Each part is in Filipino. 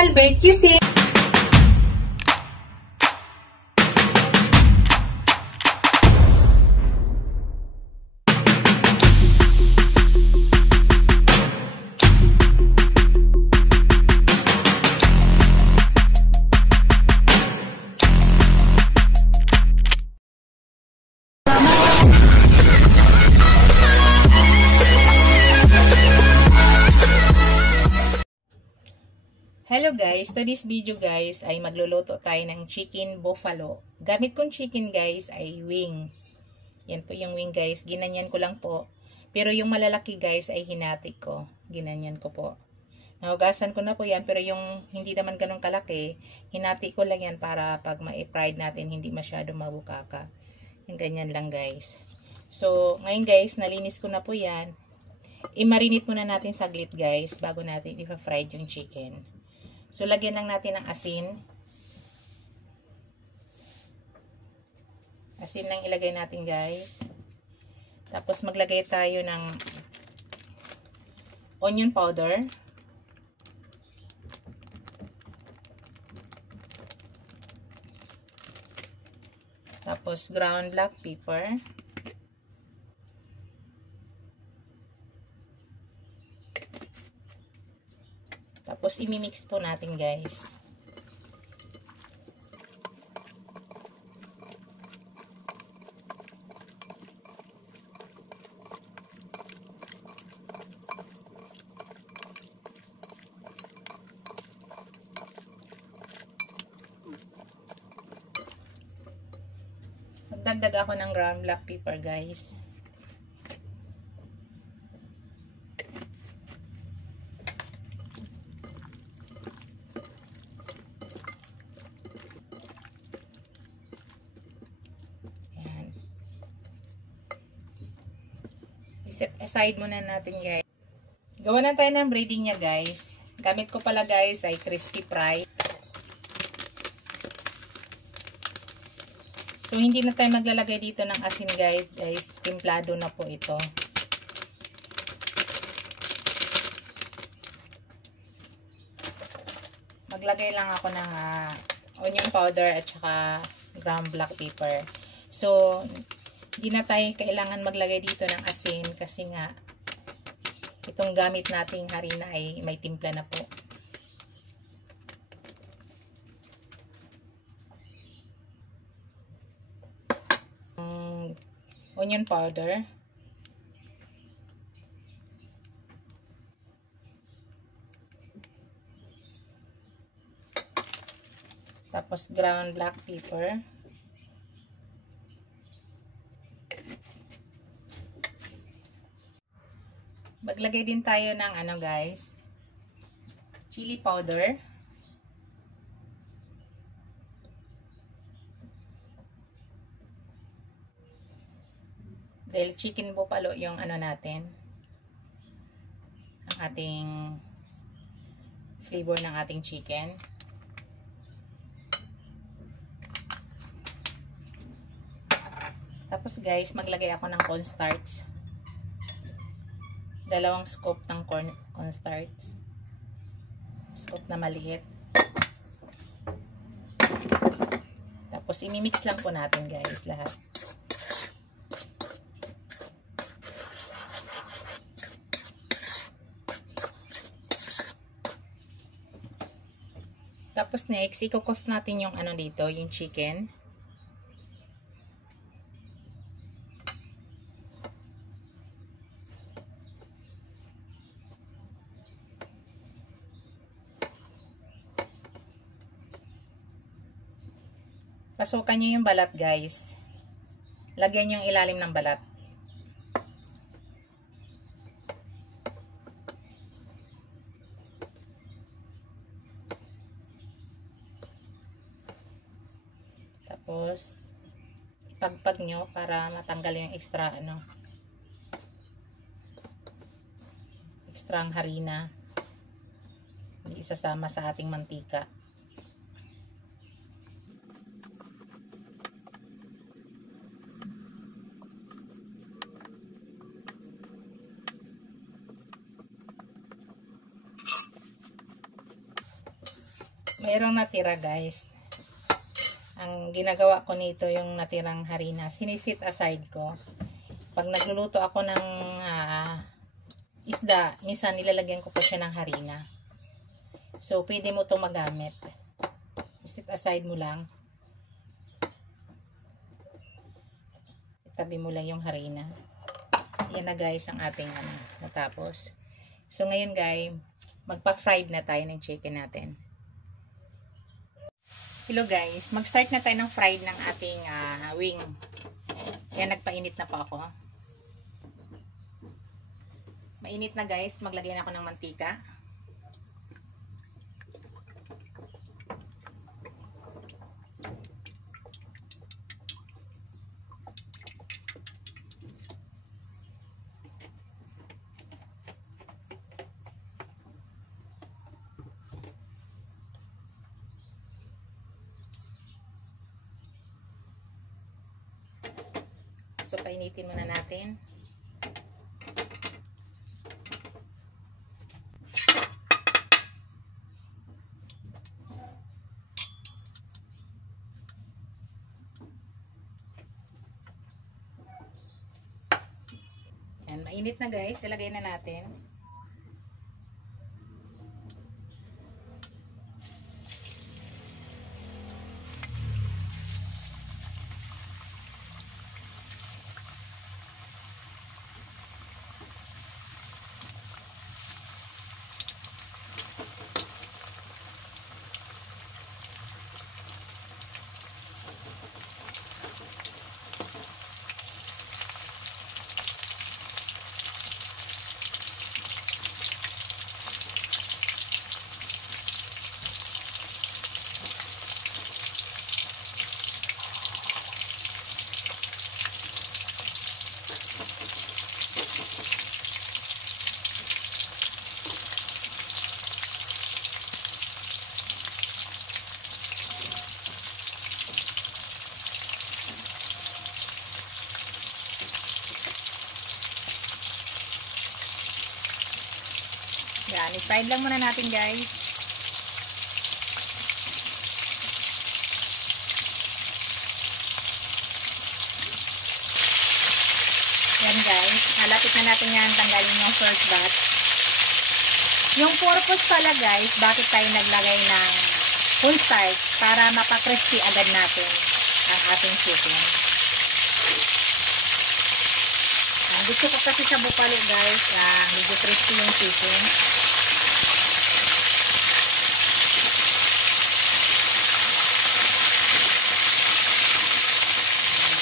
channel, Bait Cuisine. Hello guys, to this video guys ay magluluto tayo ng chicken buffalo. Gamit kong chicken guys ay wing. Yan po yung wing guys, ginanyan ko lang po. Pero yung malalaki guys ay hinati ko. Ginanyan ko po. Nahugasan ko na po yan, pero yung hindi naman ganun kalaki, hinati ko lang yan para pag ma-fried natin hindi masyado mabukaka. Yung ganyan lang guys. So ngayon guys, nalinis ko na po yan. I-marinate muna natin saglit guys bago natin i-fried yung chicken. So, lagyan lang natin ng asin. Asin lang ilagay natin, guys. Tapos, maglagay tayo ng onion powder. Tapos, ground black pepper. Tapos, imimix po natin guys. Magdagdag ako ng ground black pepper guys. Set aside muna natin guys. Gawa na tayo ng breading niya guys. Gamit ko pala guys ay crispy fry. So hindi na tayo maglalagay dito ng asin guys. Timplado na po ito. Maglagay lang ako ng onion powder at saka ground black pepper. So hindi na tayo kailangan maglagay dito ng asin kasi nga itong gamit nating harina ay may timpla na po. Onion powder. Tapos ground black pepper. Maglagay din tayo ng guys, chili powder. Dahil chicken buffalo yung natin. Ang ating flavor ng ating chicken. Tapos guys, maglagay ako ng cornstarch. 2 scoop ng cornstarch. Scoop na maliit. Tapos imimix lang po natin guys lahat. Tapos next, i-cook natin yung dito, yung chicken. Pasukan nyo yung balat guys. Lagyan nyo yung ilalim ng balat. Tapos pagpag nyo para matanggal yung extra extra harina. Hindi isasama sa ating mantika. mayroong natira guys. Ang ginagawa ko nito yung natirang harina. Sinisit aside ko. Pag nagluluto ako ng isda, minsan nilalagyan ko pa siya ng harina. So, pwede mo ito magamit. Sit aside mo lang. Itabi mo lang yung harina. Yan na guys ang ating natapos. So, ngayon guys, magpa-fried na tayo ng chicken natin. Hello guys, mag-start na tayo ng fried ng ating wing. Yan, nagpainit na po ako. Mainit na guys, maglagay na ako ng mantika. So, painitin muna natin. Yan, mainit na guys. Ilagay na natin. Yan, i-fried lang muna natin guys. Yan guys, malapit na natin yan tanggalin yung first batch. Yung purpose pala guys, bakit tayo naglagay ng cornstarch para mapa-crispy agad natin ang ating chicken. Gusto ko kasi sa buffalo guys, medyo crispy yung chicken.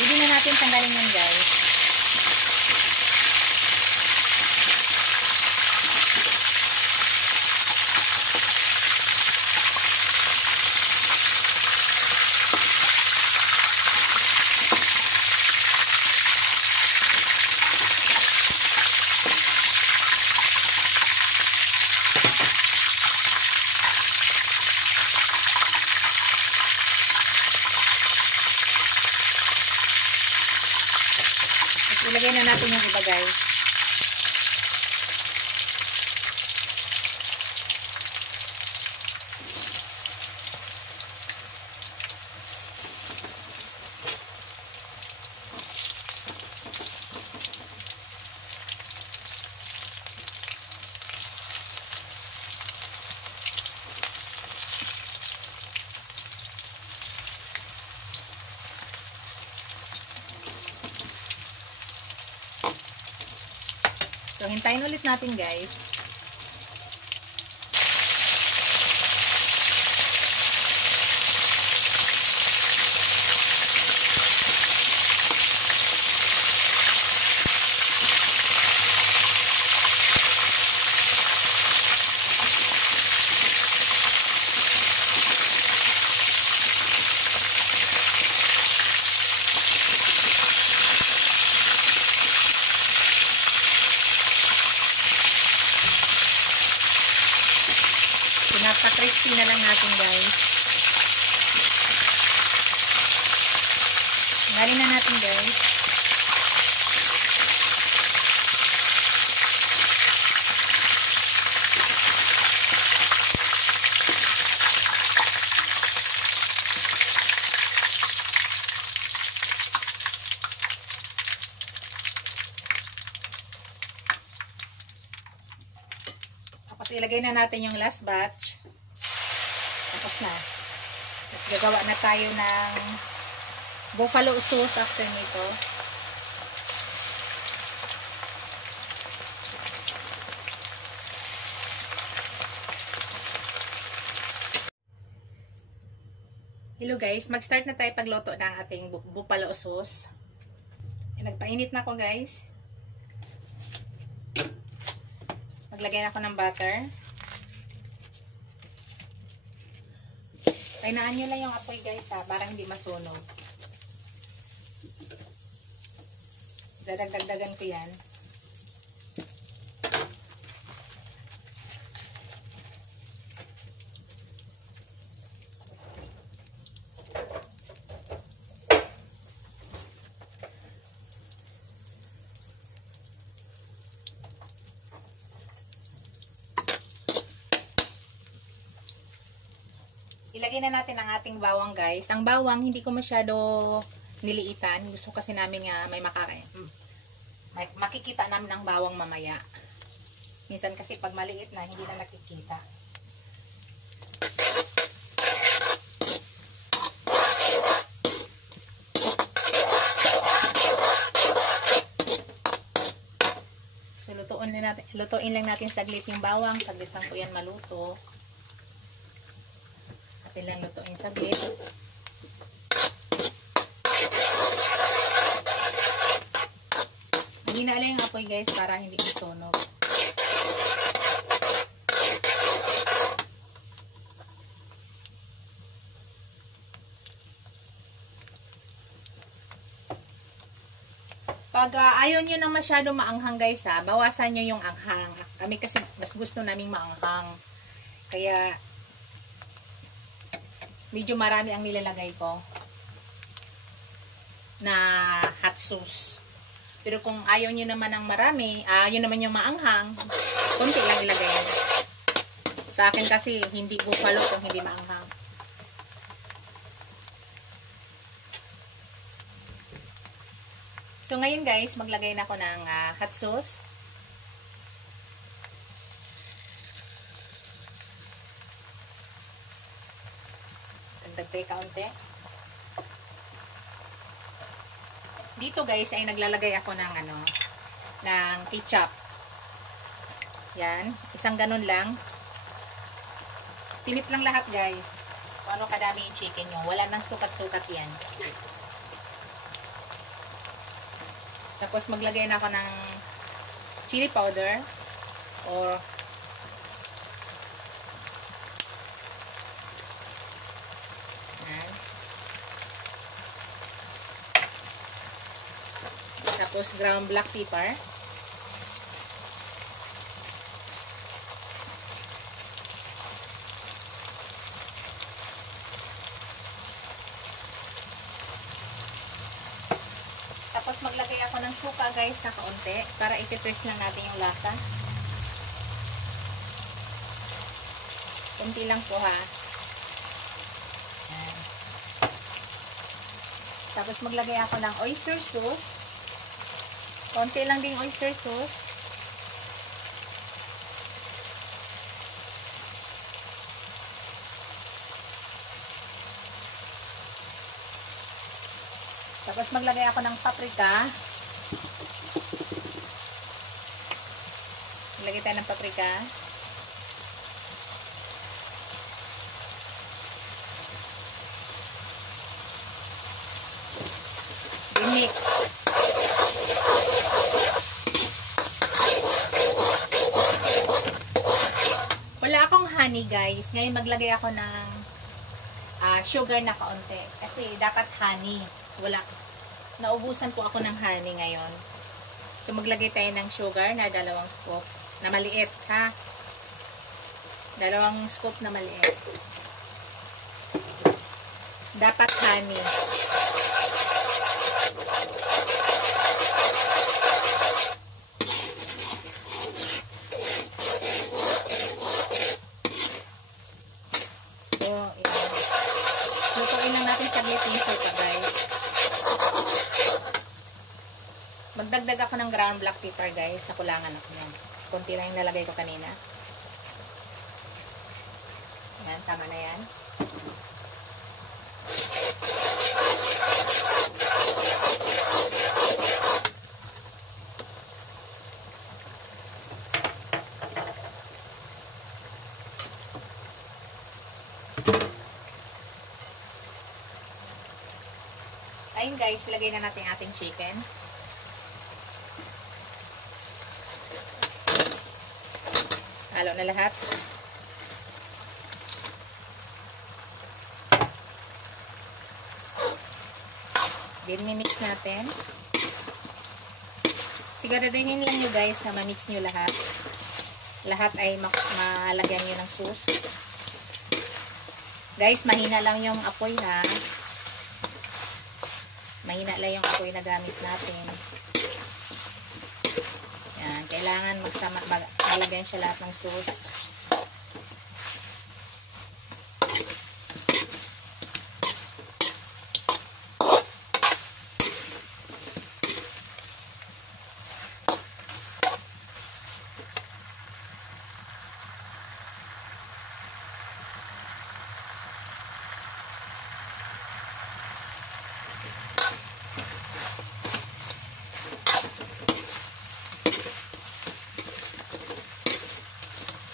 Pwede na natin tanggalin yan guys. Ilagay na natin yung iba guys. So, hintayin ulit natin guys. Pinapa-crispy na lang natin guys. Tanggalin na natin guys. Tapos ilagay na natin yung last batch. Tapos na. Tapos gagawa na tayo ng buffalo sauce after nito. Hello guys, mag-start na tayo pagluto ng ating buffalo sauce. Nagpainit na ako guys. Maglagay na ako ng butter. Kainaan nyo lang yung apoy guys ha, para hindi masunog. Dadagdagan ko yan. Ilagay na natin ang ating bawang guys. Ang bawang hindi ko masyado niliitan. Gusto kasi namin nga may makikita namin ang bawang mamaya. Minsan kasi pag maliit na hindi na nakikita. So lutuin lang natin saglit yung bawang. Saglit lang po yan maluto. Atin lang lutuin saglit. Hina lang yung apoy guys para hindi masunog. Pag ayaw nyo na masyado maanghang guys ha, bawasan nyo yung anghang. Kami kasi mas gusto naming maanghang. Kaya medyo marami ang nilalagay ko na hot sauce. Pero kung ayaw nyo naman ng marami, yun naman yung maanghang, konti lang ilagay. Sa akin kasi hindi buffalo kung hindi maanghang. So ngayon guys, maglagay na ako ng hot sauce. Dagdag kaunti. Dito guys ay naglalagay ako ng ng ketchup. Yan, isang ganun lang. Estimate lang lahat guys. Kung ano kadami yung chicken nyo. Wala nang sukat-sukat yan. Tapos maglagay na ako ng chili powder or tapos ground black pepper. Tapos maglagay ako ng suka guys na kaunti para iti-twist lang natin yung lasa. Kunti lang po ha. Ayan. Tapos maglagay ako ng oyster sauce. Konti lang din oyster sauce. Tapos maglagay ako ng paprika. Maglagay tayo ng paprika. I-mix. Wala akong honey guys. Ngayon maglagay ako ng sugar na kaunti. Kasi dapat honey. Wala. Naubusan po ako ng honey ngayon. So maglagay tayo ng sugar na 2 scoop. Na maliit ha. 2 scoop na maliit. Dapat honey. Lutuin lang natin saglit yung suka guys. Magdagdag ako ng ground black pepper guys. Nakulangan ako yan. Kunti lang yung nalagay ko kanina. Tama na yan. Ayun guys, lagay na natin ating chicken. Halo na lahat. Then mimix natin. Siguraduhin lang nyo guys na ma-mix nyo lahat. Lahat ay malagyan nyo ng sauce. Guys, mahina lang yung apoy ha. Mahina lang yung apoy na gamit natin. Yan, kailangan malagyan siya lahat ng sauce.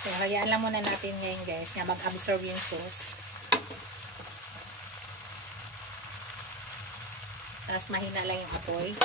So, hayaan lang muna natin ngayon guys na mag-absorb yung sauce. Tapos mahina lang yung apoy.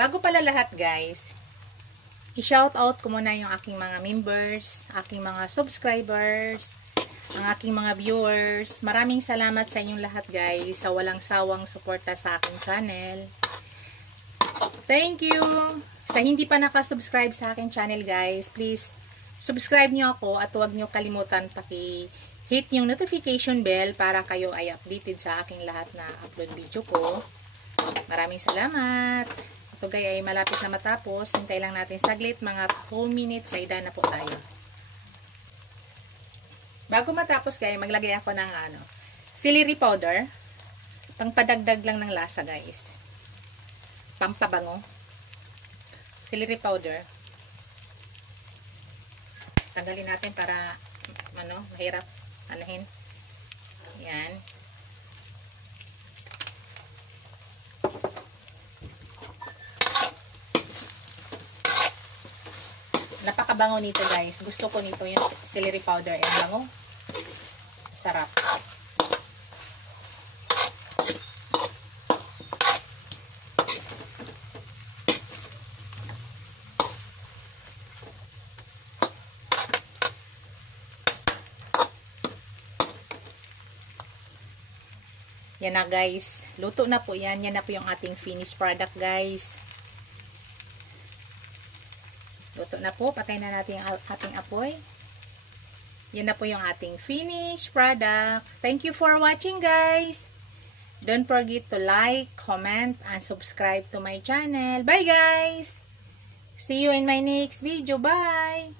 Bago pala lahat guys, i-shoutout ko muna yung aking mga members, aking mga subscribers, ang aking mga viewers. Maraming salamat sa inyong lahat guys sa walang sawang suporta sa aking channel. Thank you! Sa hindi pa nakasubscribe sa aking channel guys, please subscribe nyo ako at huwag nyo kalimutan paki-hit yung notification bell para kayo ay updated sa aking lahat na upload video ko. Maraming salamat! Ito guys ay malapit na matapos. Hintay lang natin saglit. Mga 2 minutes. Saida na po tayo. Bago matapos guys, maglagay ako ng celery powder. Pangpadagdag lang ng lasa guys. Pampabango. Celery powder. Tanggalin natin para mahirap anahin. Yan. Napakabango nito guys. Gusto ko nito yung celery powder. Ang bango. Sarap. Yan na guys. Luto na po yan. Yan na po yung ating finished product guys. Luto na po. Patay na natin yung ating apoy. Yan na po yung ating finished product. Thank you for watching guys. Don't forget to like, comment, and subscribe to my channel. Bye guys! See you in my next video. Bye!